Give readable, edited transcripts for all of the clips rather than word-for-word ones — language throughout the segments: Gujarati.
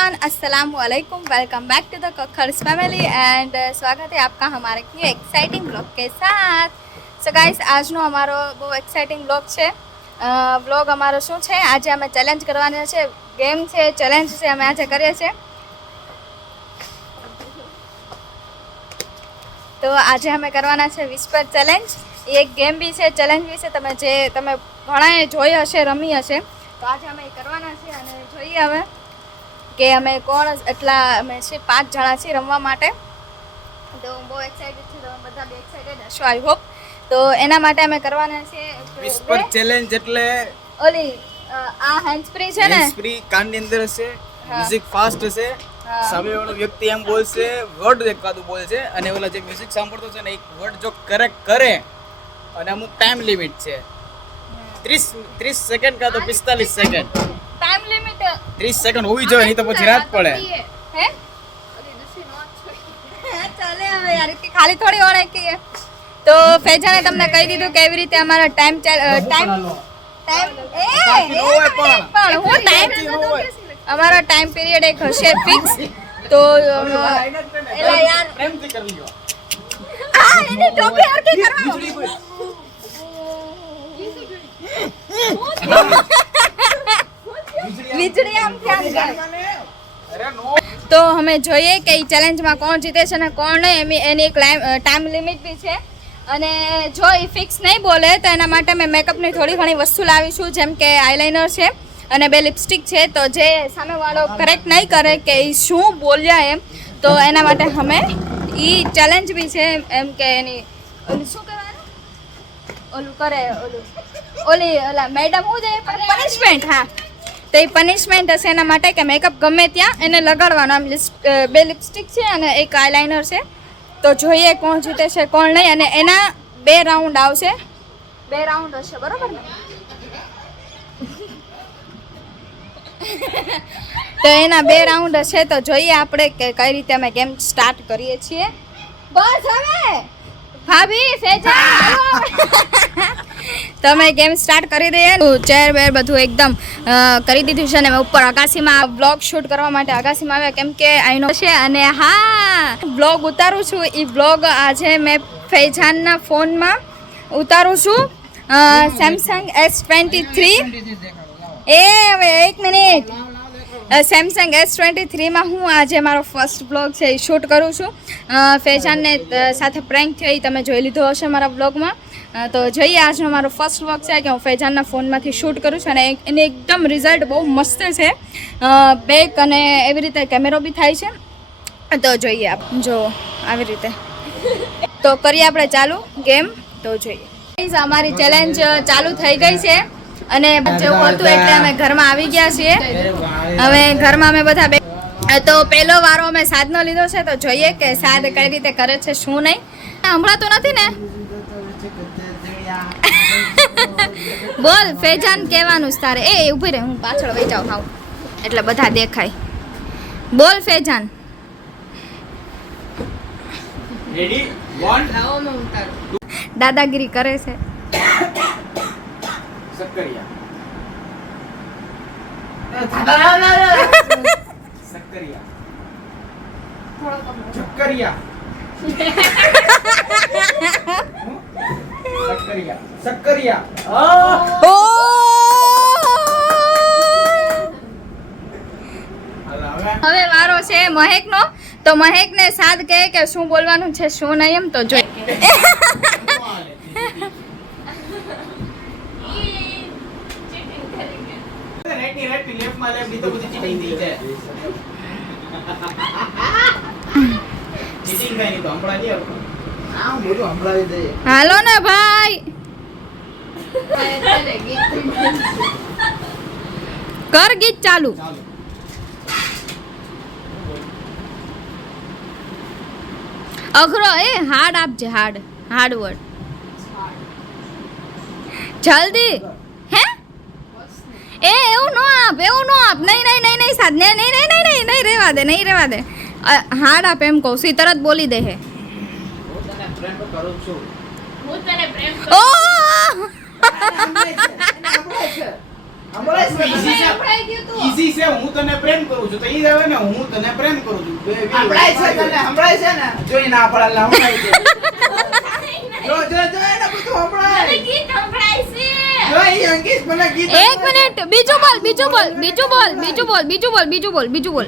एवरीवन, अस्सलाम वालेकुम। वेलकम बैक टू द कखर्स फैमिली एंड स्वागत है आपका हमारे न्यू एक्साइटिंग ब्लॉग के साथ। सो गाइस, આજનો અમારો બહુ એક્સાઇટિંગ બ્લોગ છે। બ્લોગ અમારો શું છે, આજે અમે ચેલેન્જ કરવાના છે, ગેમ છે, ચેલેન્જ છે, અમે આજે કરીએ છીએ। તો આજે અમે કરવાના છે વિસ્પર ચેલેન્જ। એ એક ગેમ બી છે, ચેલેન્જ બી છે। તમે ઘણાએ જોઈ હશે, રમી હશે। તો આજે અમે એ કરવાના છે અને જોઈએ હવે કે અમે કોણ એટલા અમે છે 5 જણા છીએ રમવા માટે। તો હું બહુ એક્સાઇટેડ છું, તમે બધા બી એક્સાઇટેડ હશો આઈ હોપ। તો એના માટે અમે કરવાના છે વિસ્પર ચેલેન્જ એટલે ઓલી આ હેન્ડ ફ્રી છે ને, હેન્ડ ફ્રી કાનની અંદર હશે, મ્યુઝિક ફાસ્ટ હશે, સામેવાળો વ્યક્તિ એમ બોલશે, વર્ડ એકાદું બોલશે અને ઓલા જે મ્યુઝિક સાંભળતો છે ને એક વર્ડ જો કરેક્ટ કરે અને અમુક ટાઈમ લિમિટ છે 30 સેકન્ડ કા તો 45 સેકન્ડ। ટાઈમ લિમિટ 30 સેકન્ડ હોવી જોઈએ, નહીં તો પછી રાત પડે। હે ઓલી દુસરી નો છોડી ચાલે હવે યાર, કે ખાલી થોડી ઓળે કે તો ફેજાને તમને કહી દીધું કેવી રીતે અમારો ટાઈમ અમારો ટાઈમ પીરિયડ એક હશે ફિક્સ। તો એલા યાર પ્રેમથી કરી લ્યો। આ એની ટોપી ઓર કે કરવા વીજળી આમ ક્યાં ગઈ? અરે નો। તો અમે જોઈએ કે એ ચેલેન્જમાં કોણ જીતે છે ને કોણ નહીં, એની એક ટાઈમ લિમિટ બી છે। અને જો એ ફિક્સ નહીં બોલે તો એના માટે મેં મેકઅપની થોડી ઘણી વસ્તુ લાવીશું, જેમ કે આઈલાઇનર છે અને 2 લિપસ્ટિક છે। તો જે સામેવાળો કરેક્ટ નહીં કરે કે એ શું બોલ્યા એમ, તો એના માટે અમે એ ચેલેન્જ બી છે એમ કે એની ઓલું શું કહેવાનું ઓલું કરે ઓલી ઓલા મેડમ હું જાય પનિશમેન્ટ। હા, તો એ પનિશમેન્ટ હશે એના માટે કે મેકઅપ ગમે ત્યાં એને લગાડવાનો। આમ 2 લિપસ્ટિક છે અને એક આઈલાઇનર છે। તો જોઈએ કોણ જીતે છે કોણ નહીં, અને એના 2 રાઉન્ડ આવશે, 2 રાઉન્ડ હશે, બરોબર ને? તો એના 2 રાઉન્ડ હશે। તો જોઈએ આપણે કે કઈ રીતે અમે ગેમ સ્ટાર્ટ કરીએ છીએ। બસ હવે ભાભી ફેજા તમે ગેમ સ્ટાર્ટ કરી દઈએ। ચેર વેર બધું એકદમ કરી દીધું છે ને મેં ઉપર અગાસીમાં બ્લોગ શૂટ કરવા માટે અગાસીમાં આવ્યા, કેમ કે આઈનો છે। અને હા, બ્લોગ ઉતારું છું, એ બ્લોગ આજે મેં ફૈજાનના ફોનમાં ઉતારું છું, સેમસંગ S23। એ હવે 1 મિનિટ, સેમસંગ S23માં હું આજે મારો ફર્સ્ટ બ્લોગ છે એ શૂટ કરું છું। ફૈજાનને સાથે પ્રેન્ક થયો એ તમે જોઈ લીધો હશે મારા બ્લોગમાં। તો જોઈએ આજનો મારો ફર્સ્ટ વ્લોગ છે કે હું ફૈજાનના ફોનમાંથી શૂટ કરું છું અને એની એકદમ રિઝલ્ટ બહુ મસ્ત છે, બેક અને એવી રીતે કેમેરો બી થાય છે। તો જોઈએ આપ જો આવી રીતે તો કરીએ આપણે ચાલુ ગેમ। તો જોઈએ અમારી ચેલેન્જ ચાલુ થઈ ગઈ છે અને જેવું હતું એટલે અમે ઘરમાં આવી ગયા છીએ। હવે ઘરમાં અમે બધા તો પહેલો વારો અમે સાદનો લીધો છે। તો જોઈએ કે સાદ કઈ રીતે કરે છે શું નહીં। હમણાં તો નથી ને? બોલ ફેજાન કહેવાનું તારે। એ ઊભી રહે, હું પાછળ વહી જાઉં હાવ એટલે બધા દેખાય। બોલ ફેજાન। રેડી 1 દાદાગીરી કરે છે। સક્કરિયા સક્કરિયા ચક્કરિયા સક્કરિયા સક્કરિયા ઓ હવે વારો છે મહેકનો। તો મહેકને સાદ કહે કે શું બોલવાનું છે શું નહીં એમ। તો જોઈ રેટી લેફ્ટમાં લેફ્ટ ની તો બધી ચીટિંગ થઈ છે। ચીટિંગ કઈ નહીં તો હંભળાવી દે, આ બધું હંભળાવી દે। હાલો ને ભાઈ, કર ગીત ચાલુ। અઘરો એ હાર્ડ આપજે, હાર્ડ વર્ડ જલ્દી। હે એ એવું નો આપ, એવું નો આપ। નહીં સાદ નહીં રેવા દે, નહીં રેવા દે। હાર્ડ આપ એમ કહું છું, તરત બોલી દે હે। ઓ સંભળાય છે તમે સંભળાઈ ગયું તું. ઈઝી છે હું તને પ્રેમ કરું છું તો ઈ આવે ને હું તને પ્રેમ કરું છું સંભળાય છે તને સંભળાય છે ને જોઈ ના પડે સંભળાય છે જો એને બધું સંભળાય મને ગીત સંભળાય છે. જો ઈ અંકિત મને ગીત એક મિનિટ બીજું બોલ બીજું બોલ બીજું બોલ બીજું બોલ બીજું બોલ બીજું બોલ બીજું બોલ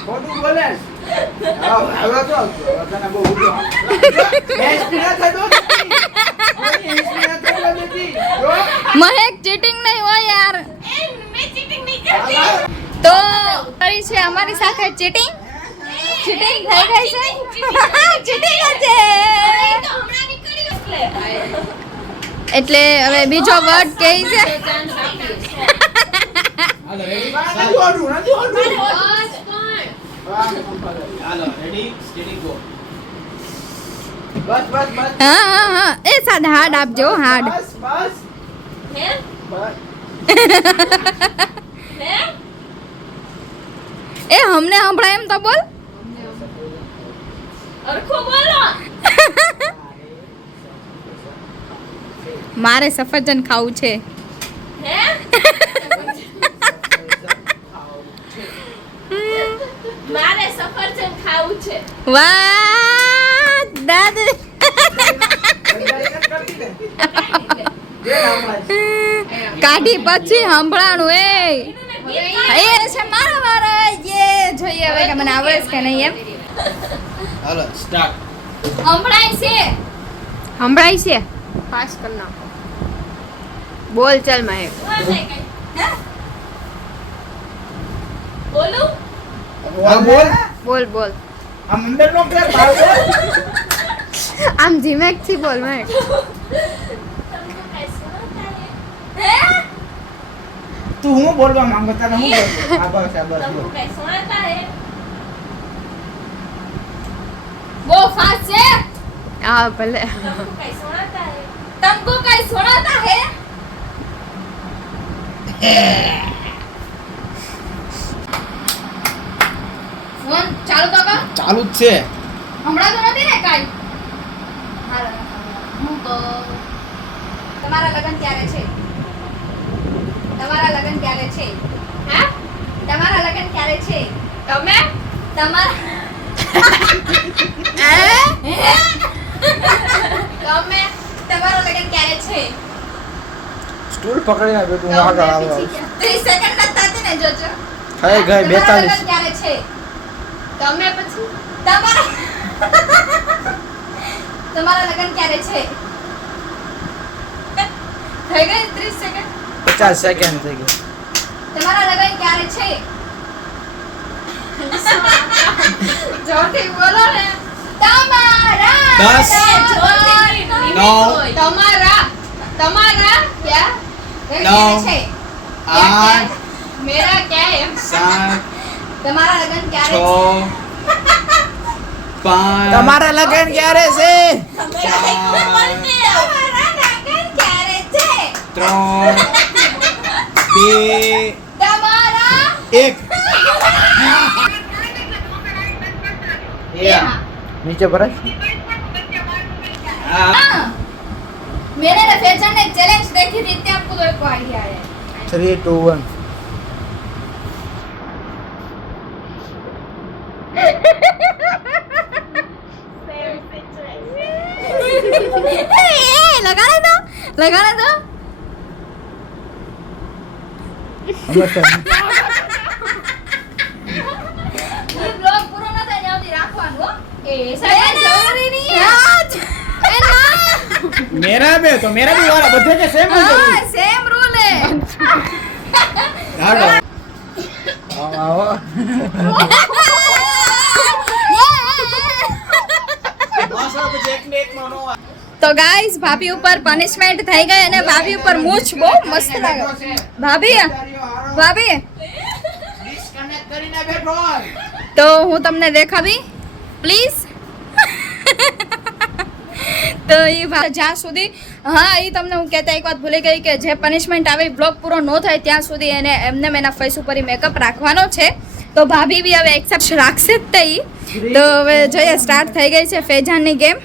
ખોટું બોલે છે. હવે તો તને બહુ ઉડો એસપી ના થતો નથી એસપી ના થતો નથી જો મહેક ચીટિંગ નહીં હોય યાર તો કરી છે અમારી સાથે ચીટિંગ ચીટિંગ થઈ ગઈ છે ચીટિંગ છે એટલે હવે બીજો વર્ડ કહે છે હાલો રેડી નથી ઓડું નથી ઓડું હાલો રેડી સ્ટેડી ગો બસ બસ બસ હા હા હા એ સાદા હાડ આપજો હાડ બસ બસ બસ એ હમને સંભળાય એમ તો બોલ મારે સફરજન ખાવું છે મારે સફરજન ખાવું છે. વાહ દાદી કાઢી પછી સંભળાણું એ છે મારો વારો એ જોઈએ હવે કે મને આવડે છે કે નહીં એમ હાલો સ્ટાર્ટ સંભળાય છે સંભળાય છે પાસ કર નાખો બોલ ચાલ મહેક બોલું હા બોલ બોલ બોલ આમ અંદર નો કે બહાર બોલ આમ ધીમેક થી બોલ મહેક તું હું બોલવા માંગો તને હું બોલ આ બસ બોલ બહુ ફાસ્ટ છે હા ભલે तुमको कहीं सुनाता है फोन चालू तो कर ચાલુ જ છે હમણાં તો નથી ને કાઈ હાલો હું તો તમારા લગન ક્યારે છે તમારા લગન ક્યારે છે હે તમારા લગન ક્યારે છે તમે તમારા તમે તમારા લગન ક્યારે છે સ્ટૂલ પકડીને આવ્યો તું આગળ આવો 30 સેકન્ડ જ થતી ને જોજો થઈ ગઈ તમારા 42 લગન ક્યારે છે તમે પછી તમારા તમારા લગન ક્યારે છે થઈ ગઈ 30 સેકન્ડ 50 સેકન્ડ થઈ ગઈ તમારા લગન ક્યારે છે જોરથી બોલો ને તમારા 10 જોરથી. 9 તમારા તમારા ક્યાં નવ. ક્યારે છે 8 મેરા ક્યાં એમ 7 તમારા લગન ક્યારે 6 5 તમારા લગન ક્યારે છે તમારા લગન ક્યારે છે 3 2 તમારા 1 નીચે ભરાય हाँ मैंने ना फैशन ने चैलेंज देखी थी इतने आपको तो एक आइडिया है 3 2 1 लगाने दो ये ब्लॉग पूरा ना થાય ત્યાં સુધી રાખવાનું હો એ જરૂરી નહીં है मेरा भी तो मेरा भी वाला बच्चे के सेम है हाँ सेम रूल है हालो આવો તો ગાઈસ ભાભી ઉપર પનિશમેન્ટ થઈ ગઈ અને ભાભી ઉપર મૂછ બહુ મસ્ત લાગે ભાભી ભાભી ડિસ્કનેક્ટ કરીને બેઠો તો હું તમને દેખાવી પ્લીઝ તો એ જ્યાં સુધી હા એ તમને હું કહેતા એક વાત ભૂલી ગઈ કે જે પનિશમેન્ટ આવે બ્લોગ પૂરો ન થાય ત્યાં સુધી એને એમને એના ફેસ ઉપર મેકઅપ રાખવાનો છે તો ભાભી બી હવે એક્સેપ્ટ રાખશે જ તે ઈ. તો હવે જોઈએ સ્ટાર્ટ થઈ ગઈ છે ફેજાનની ગેમ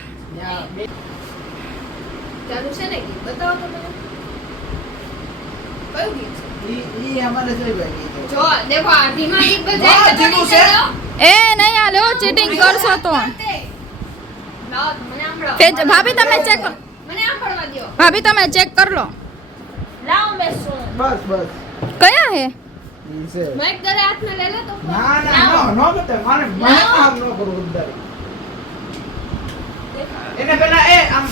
ચાલુ છે ને બતાવો તો મને. કયું ગીત છે? ઈ અમારે જોઈભાઈ ગીત છે. જો દેખો આ ધીમા ગીત હા, બજાય તો ધીમું નહીં છે. ચાલો. એ નહીં હાલે હો, ચીટિંગ કરશો તો લાવો તો મને સાંભળાવો. ફેજ ભાભી તમે ચેક કરો. મને સાંભળવા દ્યો. ભાભી તમે ચેક કર લો લાવો બેસો. બસ બસ કયા હે ઈ છે. માઈક દરે હાથમાં લઈ લો તો. ના ના લાવો. નો બતાય મને આમ નો કરું અંદર એને પેલા એ આમ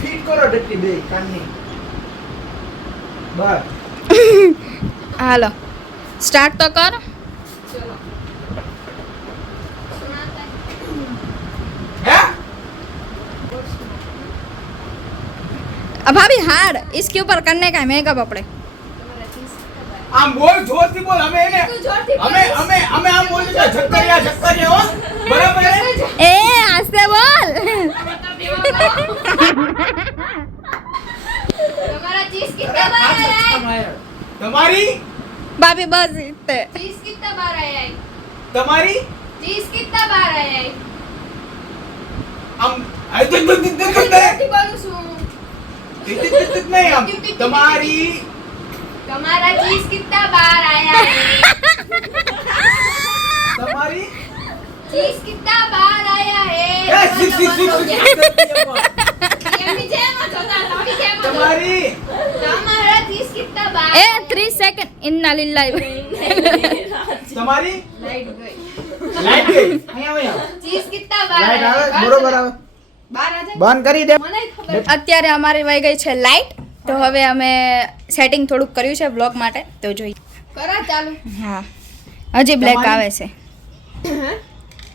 ફીટ કરો ડટ્ટી બે કાનની બસ હાલો સ્ટાર્ટ તો કર ચલો. સુનાતા હે अब भाभी हार्ड इसके ऊपर करने का है मेकअप अपने તમારા ચીઝ આમ બોલ જોરથી બોલ અમે એને તું જોરથી અમે અમે અમે આમ બોલી છે ઝક્કરિયા હો બરાબર હે ए आस्ते बोल તમારા ચીઝ કિतना बार आया તમારી भाभी बस इतने चीज कितना बार आया है તમારી चीज कितना बार आया है આમ આ તો નથી બોલું છું નહીં આમ તમારી તમારા ચીઝ કિतना बार आया है તમારી चीज कितना बार आया એ है સિક સિક સિક એમની જેમ જ હતા નવી જેમ જ તમારી તમારા ચીઝ કિतना बार ए 3 सेकंड इन्ना लिल्लाही તમારી લાઈટ ગઈ લાઈટ ગઈ અહીંયા આવો ચીઝ કિतना बार લાઈટ आया આવે બરોબર આવે બાર આ જાય બંધ કરી દે મને ખબર અત્યારે અમારી વહી ગઈ છે લાઈટ તો હવે અમે સેટિંગ થોડુંક કર્યું છે વ્લોગ માટે તો જોઈએ કરા ચાલુ હા હજી બ્લેક આવે છે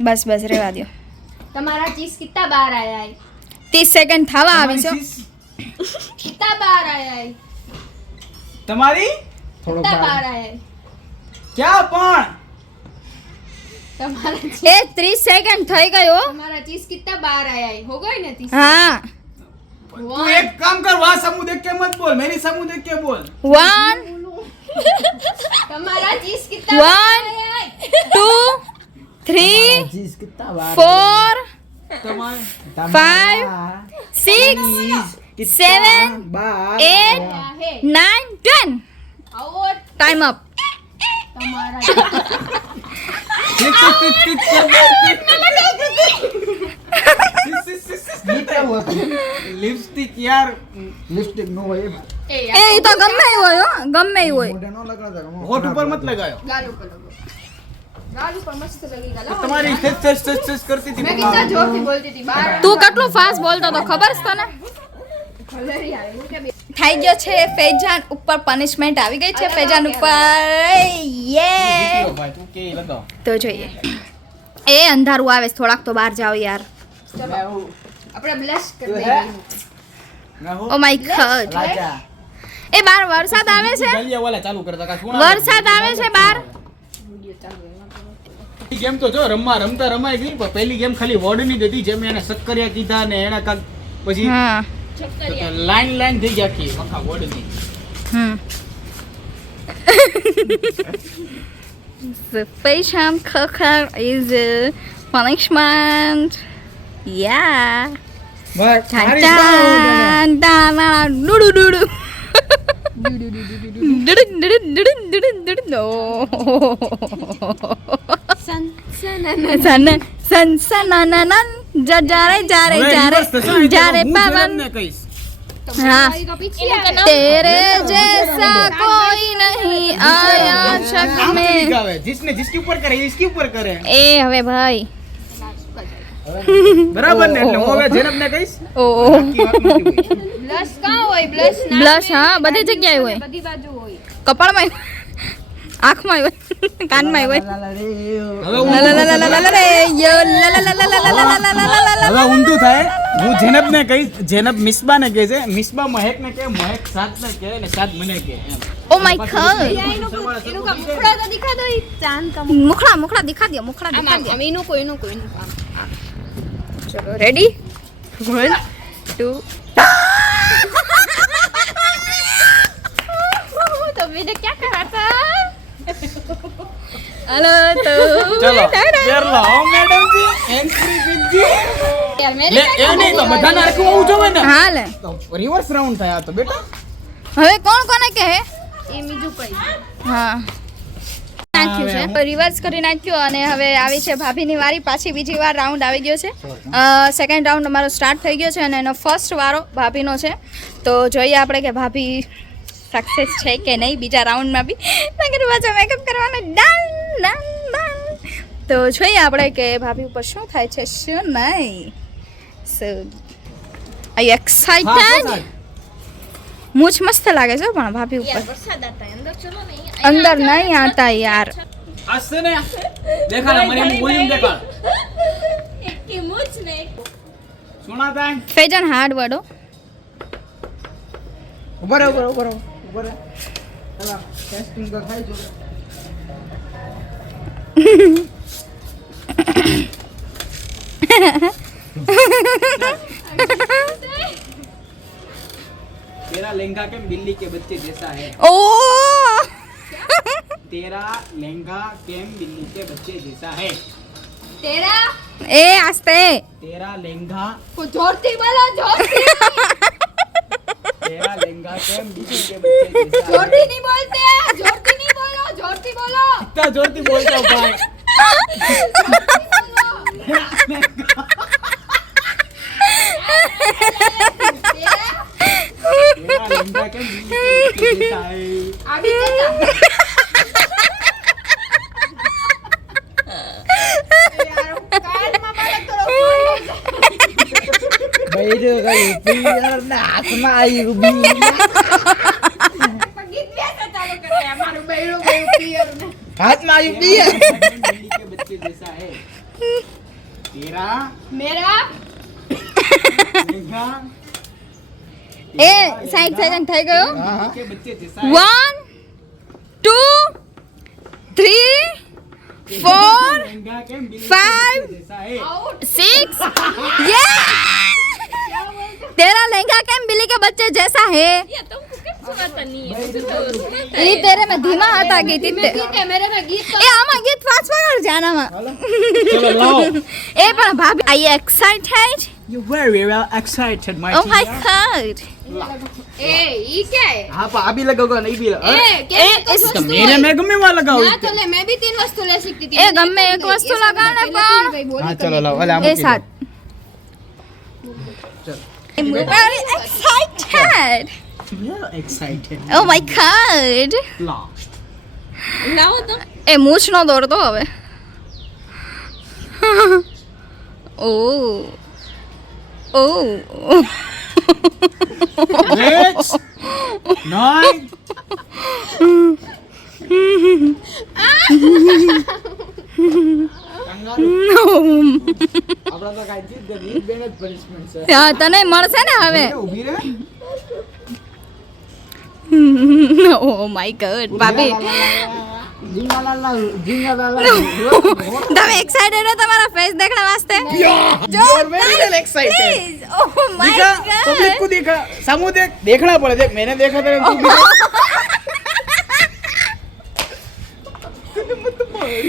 બસ બસ રહેવા દો તમારા ચીઝ કિतना बार आया है 30 સેકન્ડ થવા આવી છે कितना बार आया है તમારી कितना बार आया है ક્યાં પણ તમારા એ 30 સેકન્ડ થઈ ગયો તમારા ચીઝ कितना बार आया है हो गई ना 30 હા તું એક કામ કર વાહ સમૂહ દેખ કે મત બોલ મેરી સમૂહ દેખ કે બોલ 1 તમારા ચીઝ कितना बार One. आया है 2 3 ચીઝ કિतना બાર 4 તમારે 5 6 7 બાર 8 आया है 9 10 और टाइम अप તમારા લિપસ્ટિક યાર લિપસ્ટિક નો હોય એ એ ઈ તો ગમે ઈ હોય હો ગમે ઈ હોય મોઢે નો લગાડતા હોઠ ઉપર મત લગાયો ગાલ ઉપર લગો ગાલ ઉપર મસ્ત લગી ગાલ તમારી સસ કરતી મેં કિतना જોરથી બોલતી હતી બાર તું કેટલું ફાસ્ટ બોલતો તો ખબર છે તને કલરી આવે હું કે થઈ ગયો છે ફેજાન ઉપર પનિશમેન્ટ આવી ગઈ છે ફેજાન ઉપર યે ભાઈ તું કે લગાવ તો જોઈએ એ અંધારું આવે છે થોડાક તો બહાર જાઓ યાર આપણે બ્લશ કરી હે? દઈએ ઓ માય ગોડ રાજા એ બહાર વરસાદ આવે છે ગલિયા વાલા ચાલુ કરતા કા શું વરસાદ આવે છે બહાર વિડિયો ચાલુ એમાં ગેમ તો જો રમતા રમાઈ ગઈ પણ પહેલી ગેમ ખાલી વર્ડ ની જ હતી જેમ એને શક્કરિયા કીધા ને એના કાક પછી હા ચક્કરિયા લાઈન થઈ ગઈ આખી આખા વર્ડ ની The Fesham cooker is a punishment. Yeah. Bus Dun, dun, dun, dun, du, du, du, du. Dun, dun, dun, dun, dun, dun, dun. Oh. Son San, san, jare, pavan. हाँ तेरे जैसा कोई नहीं आया शक में जिसने जिसके ऊपर करे इसके ऊपर करे ए હવે ભાઈ બરાબર ને એટલે હું હવે જેનબ ને કહીશ ઓ બ્લશ કાં હોય બ્લશ ના બ્લશ હા બધી જગ્યાએ હોય બધી બાજુ હોય કપાળમાં આંખમાં હોય કાનમાં હોય હવે હવે ઊંધું થાય હું જેનબ ને કહીશ જેનબ મિસબા ને કહે છે મિસબા મહેક ને કહે મહેક સાદ ને કહે ને સાદ મને કહે એમ ઓ માય ગોડ એનું કા મુખડા તો દિખા દો ઈ ચાંદ કા મુખડા દિખા દો મુખડા આમ દિખા દો આમ એનું કોઈનું આમ ચલો રેડી 1 2 तो मुझे क्या करा था हेलो तो ચલો કેરલા મેડમ જી એન્ટ્રી વિથ જી યાર લે એ નહીં તો બધાને હરખું હોવું જોઈએ ને હા લે તો રિવર્સ રાઉન્ડ થાય આ તો બેટા હવે કોણ કોને કહે એ બીજું કઈ હા નાખ્યું છે રિવર્સ કરી નાખ્યું અને હવે આવી છે ભાભીની વારી પાછી બીજી વાર રાઉન્ડ આવી ગયો છે સેકન્ડ રાઉન્ડ અમારો સ્ટાર્ટ થઈ ગયો છે અને એનો ફર્સ્ટ વારો ભાભીનો છે તો જોઈએ આપણે કે ભાભી સક્સેસ છે કે નહીં બીજા રાઉન્ડમાં બી નગર પાછો મેકઅપ કરવાનો ડન ડન ડન તો જોઈએ આપણે કે ભાભી ઉપર શું થાય છે શું નહીં સો આર યુ એક્સાઇટેડ મૂછ મસ્ત લાગે છે પણ ભાભી ઉપર વરસાદ આતા હે અંદર ચલો નહીં अंदर नहीं आता यार હસને ને દેખા ના મને વોલ્યુમ દેખા એક की मुझ ने સુણાતા હે ફેજન હાર્ડ વર્ડો ઉભા રહો પેલા ટેસ્ટિંગ તો થાય જો तेरा लहंगा के बिल्ली के बच्चे जैसा है ओ तेरा लहंगा केम बिल्ली के बच्चे जैसा है तेरा ए आस्ते तेरा लहंगा को जोरती बोलो जोरती तेरा लहंगा केम बिल्ली के बच्चे जैसा है जोरती नहीं बोलते जोरती नहीं बोलो जोरती बोलो इतना जोरती बोलता हूँ भाई तेरा लहंगा केम बिल्ली के बच्चे जैसा है अभी तो બૈરો ગઈ પિયર ના હાથમાં આવી રૂબી गीत कैसे चालू करे हमाરું બૈરું ગયું પિયર ને હાથમાં આવી પિયર बिल्ली के बच्चे जैसा है तेरा मेरा लहंगा ए 60 सेकंड થઈ ગયો હા के बच्चे जैसा है 1 2 3 4 लहंगा केम बिल्ली के Five. बच्चे जैसा है आउट 6 ये तेरा लहंगा केम बिल्ली के बच्चे जैसा है ये तुमको क्यों सुनाता नहीं है मुझे तो सुनाता ये तेरे में धीमा आता गीत इतने गीत है मेरे में गीत ए आमा गीत फास्ट कर जाना में चलो लाओ ए पण भाभी आई excited You very well excited, my oh my dear. God ए ये क्या है हाँ पा अभी लगेगा नहीं भी लगा ए क्या इस- तो मेरे में गमे वाला लगाओ ना तो ले मैं भी 3 वस्तु ले सकती थी ए गमे एक वस्तु लगाने पर हाँ चलो लाओ वाला ए साथ I'm very excited. excited. Oh my god. Last. लाओ तो એ મૂછ નો દોડતો હવે ઓ ઓ 6 9 આપડા તો કાઈ જીત ગઈ બેન જ પનિશમેન્ટ છે તને મળશે ને હવે ઊભી રહે ઓ માય ગોડ ભાભી તમે એક્સાઇટેડ હો તમારા ફેસ देखने वास्ते You are very well excited. Please oh my दिखा पब्लिक को गॉड दिखा समूह देख देखना पड़े देख मैंने देखा था तू भी देख।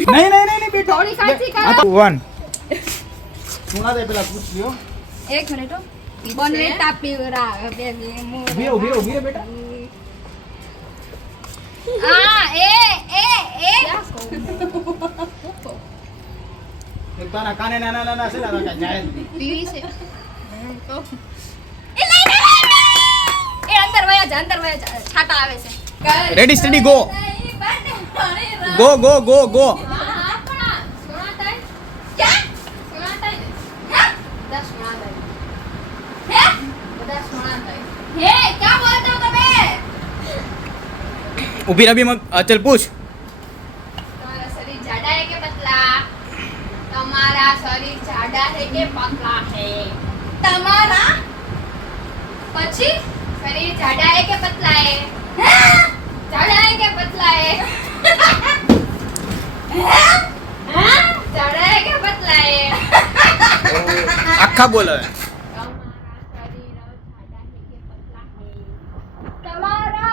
नहीं नहीं नहीं बेटा थोड़ी खांसी का हाँ तो वन सुना दे पहला पूछ लियो એક મિનિટ હો बोनविटा पीवरा बेबी उभी रहो बेटा આ એ एक ताना काने नाना नाना से ना का जाए पीवी से એ અંદર વયા જા છાટા આવે છે रेडी स्टडी गो गो गो गो गो सुनाता है क्या सुनाता है बता सुनाता है હે बता सुनाता है હે क्या बोलते हो તમે उभी रही मग चल पूछ तुम्हारा शरीर जाड़ा है के पतला तुम्हारा शरीर जाड़ा है के पतला है તમારા પછી शरीर जाड़ा है के पतला है હે जाड़ा है के पतला है जाड़ा है के पतला है अक्खा बोला है तुम्हारा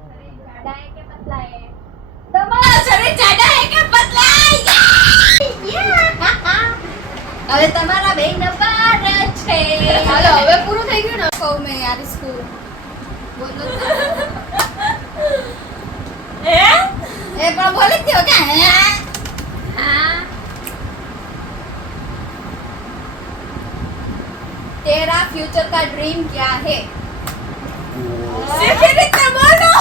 शरीर जाड़ा है के पतला है તમારા શરીર જાડા હે કે પતલા હે હવે તમારા બેન નપા છે. હાલો હવે પૂરું થઈ ગયું ને કહું મેં યાર इसको બોલો હે? એ પણ બોલી જ દો કે હા. तेरा फ्यूचर का ड्रीम क्या है सीधी રીતે બોલો.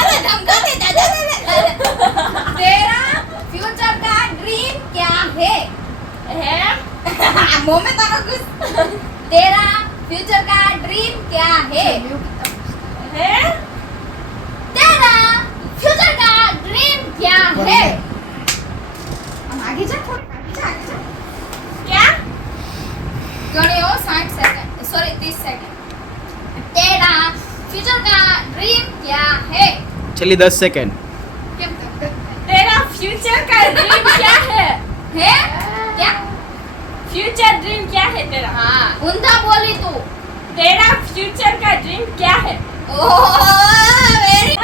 अरे धमका दे दादा तेरा फ्यूचर का ड्रीम क्या है હે? मुंह में ताका कुछ तेरा फ्यूचर का ड्रीम क्या है હે? तेरा फ्यूचर का ड्रीम क्या है हम आगे जा थोड़ी आगे जा ક્યાં? गणियो 60 सेकंड सॉरी 30 सेकंड तेरा फ्यूचर का ड्रीम क्या है છેલ્લી 10 સેકન્ડ. કેમ तेरा फ्यूचर का ड्रीम क्या है? है क्या फ्यूचर ड्रीम क्या है तेरा? हाँ ऊंधा बोली तू तेरा फ्यूचर का ड्रीम क्या है? ओह वेरी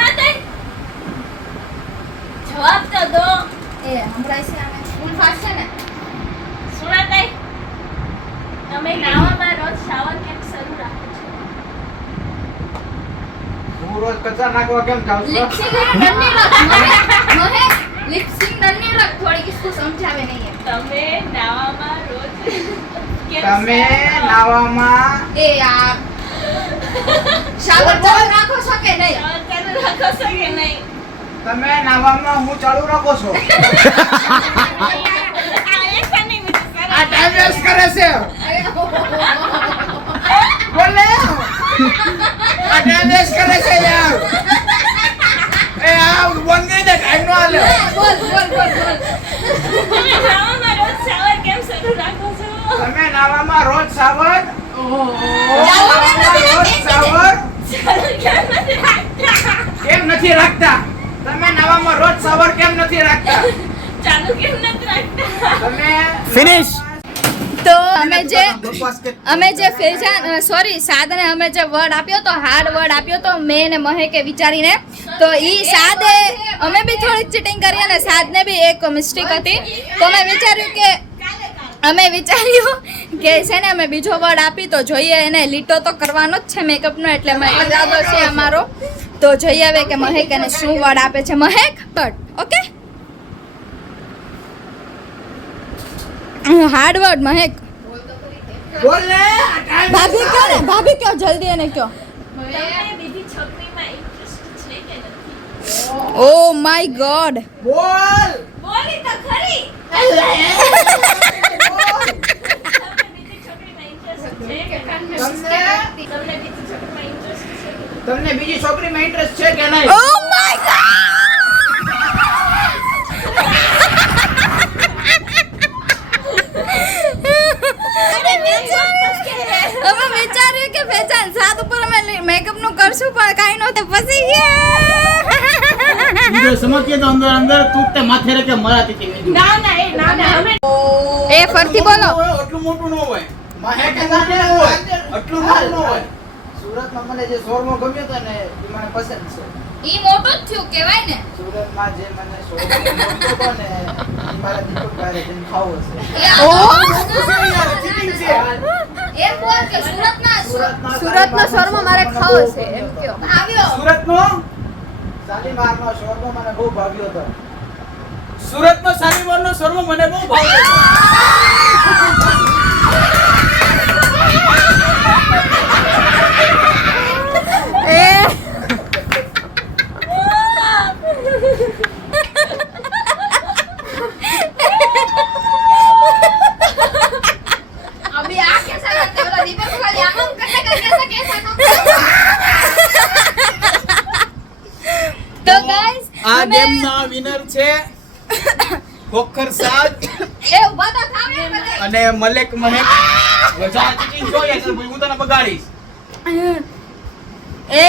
જવાબ તો દો. એ હમણાં છે આને ફૂલ ફાસ્ટ છે ને સુણાતાઈ, તમે નાવામાં રોજ શાવર કેમ શરૂ રાખો છો? હું રોજ કચરા નાખવા કેમ જાઉં છું? लिपसिंग नन्ही रख महे लिपसिंग नन्ही रख थोड़ी किसको समझावे नहीं है તમે નાવામાં રોજ કેમ તમે શાવર- નાવામાં ए यार शावर चालू રાખો છો કે નહીં શાવર ચાલુ રાખો છો કે નહીં? તમે નાવામાં હું ચાલુ રાખો છો. આ એક પણ નહીં બીજું સરસ. આ ટાઈમ વેસ્ટ કરે છે. બોલે આ ટાઈમ વેસ્ટ કરે છે યાર. એ આ બંધ કરી દે, ટાઈમ નો હાલે. બોલ બોલ બોલ બોલ તમે નાવામાં રોજ શાવર કેમ શરૂ રાખો છો? તમે નાવામાં રોજ સાવર ચાલુ કેમ નથી રાખતા? કેમ નથી રાખતા? તમે નાવામાં રોજ સાવર કેમ નથી રાખતા? ચાલુ કેમ નથી રાખતા? તમે ફિનિશ. તો અમે જે ફેજાન સોરી સાદને અમે જે વર્ડ આપ્યો તો હાર્ડ વર્ડ આપ્યો તો મેં ને મહેકે વિચારીને તો ઈ સાદે અમે બી થોડીક ચીટિંગ કરી અને સાદને બી એક મિસ્ટેક હતી તો અમે વિચાર્યું કે છે ને અમે બીજો વર્ડ આપી તો જોઈએ એને લીટો તો કરવાનો જ છે મેકઅપનો એટલે અમે ઈરાદો છે અમારો તો જોઈએ હવે કે મહેક એને શું વર્ડ આપે છે મહેક બટ ઓકે હાર્ડ વર્ડ મહેક બોલ ને, આ ટાઈમ ભાભી કયો ને ભાભી કયો જલ્દી એને કયો તમને બીજી છોકરીમાં ઇન્ટરેસ્ટ છે કે નથી? ઓ માય ગોડ બોલ. બોલી તો ખરી. બોલ. તમને બીજી છોકરીમાં ઇન્ટરેસ્ટ છે કે નથી? તમને બીજી છોકરીમાં ઇન્ટરેસ્ટ છે કે નથી? તમને બીજી છોકરીમાં ઇન્ટરેસ્ટ છે કે નહીં? ઓ માય ગોડ અમે વિચાર્યું કે ફેજાન સાત ઉપર અમે મેકઅપ નું કરશું પણ કાઈ નહોતું ફસી ગયા જો સમજ્યો તો અંદર અંદર તૂટતે માથે રે કે મરાતી કે બીજું. ના ના એ ના ના અમે એ ફરતી બોલો આટલું મોટું ન હોય. મહેક નાને હોય. આટલું મોટું ન હોય. સુરતમાં મને જે શોરમો ગમ્યો હતો ને એ મને પસંદ છે. ઈ મોટું જ થયું કહેવાય ને સુરતમાં જે મને શોરમો ગમ્યો હતો ને એ મારા દીપકભાઈને જઈને ખાવો છે. ચીટિંગ છે. એમ બોલ કે સુરતનો સુરતનો શોરમો મારે ખાવો છે એમ કયો આવ્યો સુરતનો શાલીમારનો શોરમો મને બહુ ભાવ્યો હતો. સુરતનો શાલીમારનો શોરમો મને બહુ ભાવે છે. अभी आ कैसा लगता है बोला दीपक वाली आम कैसा तो गाइस આ ગેમના વિનર છે ખોખર સાદ એ ઉભા તો થાવ યાર બધા અને મલેક મહેક. વજા ચીટિંગ જોઈએ છે હું તને બગાડીશ. એ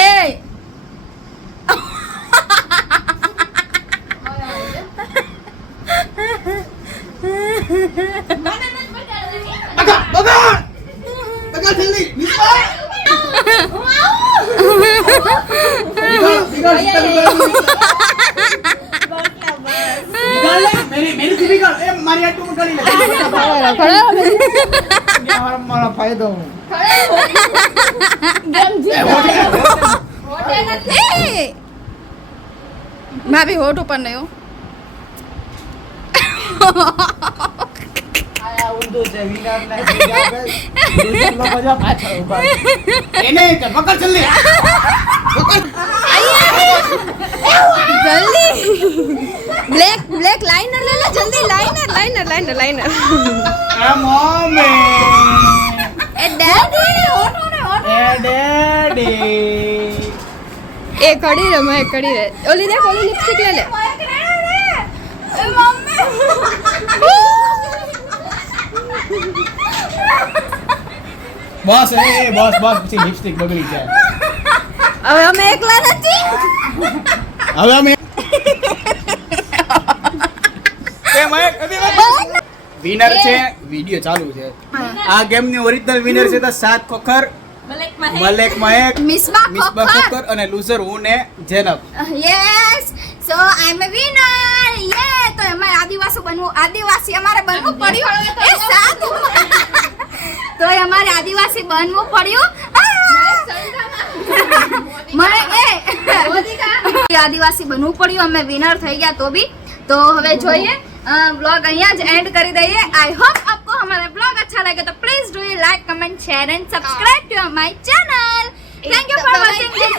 બગાડ બગાડ જલ્દી નિસ્બા મેરી મેરી થી બગાડ એ મારી આટલું બગાડી લે. મારો ફાયદો હું એ ભાભી હોઠ ઉપર નહીં હો. આ ઊંધું છે વિનર ને લોકો જો પાછળ ઊભા છે. એને પકડ જલ્દી જલ્દી બ્લેક લાઇનર લે લે જલ્દી લાઇનર આ મમ્મી એ ડેડી હોઠો ને હોઠ એ ડેડી એ કડી રે મેં કડી રે ઓલી દેખ ઓલી લિપસ્ટિક લે લે એ મમ્મી બસ બસ પછી લિપસ્ટિક બગડી જાય હવે અમે એકલા નથી હવે અમે વિનર છે વિડિયો ચાલુ છે આ ગેમ ની ઓરિજિનલ વિનર છે તો સાત ખોખર મલેક મહેક મિસબા મિસબા ખોખર ખોખર અને લૂઝર હું ને જેનબ યસ સો આઈ એમ અ વિનર યે તો અમારે આદિવાસી અમારે બનવું પડ્યું એ સાત તો અમારે આદિવાસી બનવું પડ્યું મને આદિવાસી બનવું પડ્યું અમે વિનર થઈ ગયા તો भी तो હવે જોઈએ ब्लॉग અહીંયા જ एंड કરી દઈએ आई होप आपको हमारा ब्लॉग अच्छा लगे तो please do like comment share and subscribe to my channel thank you for watching this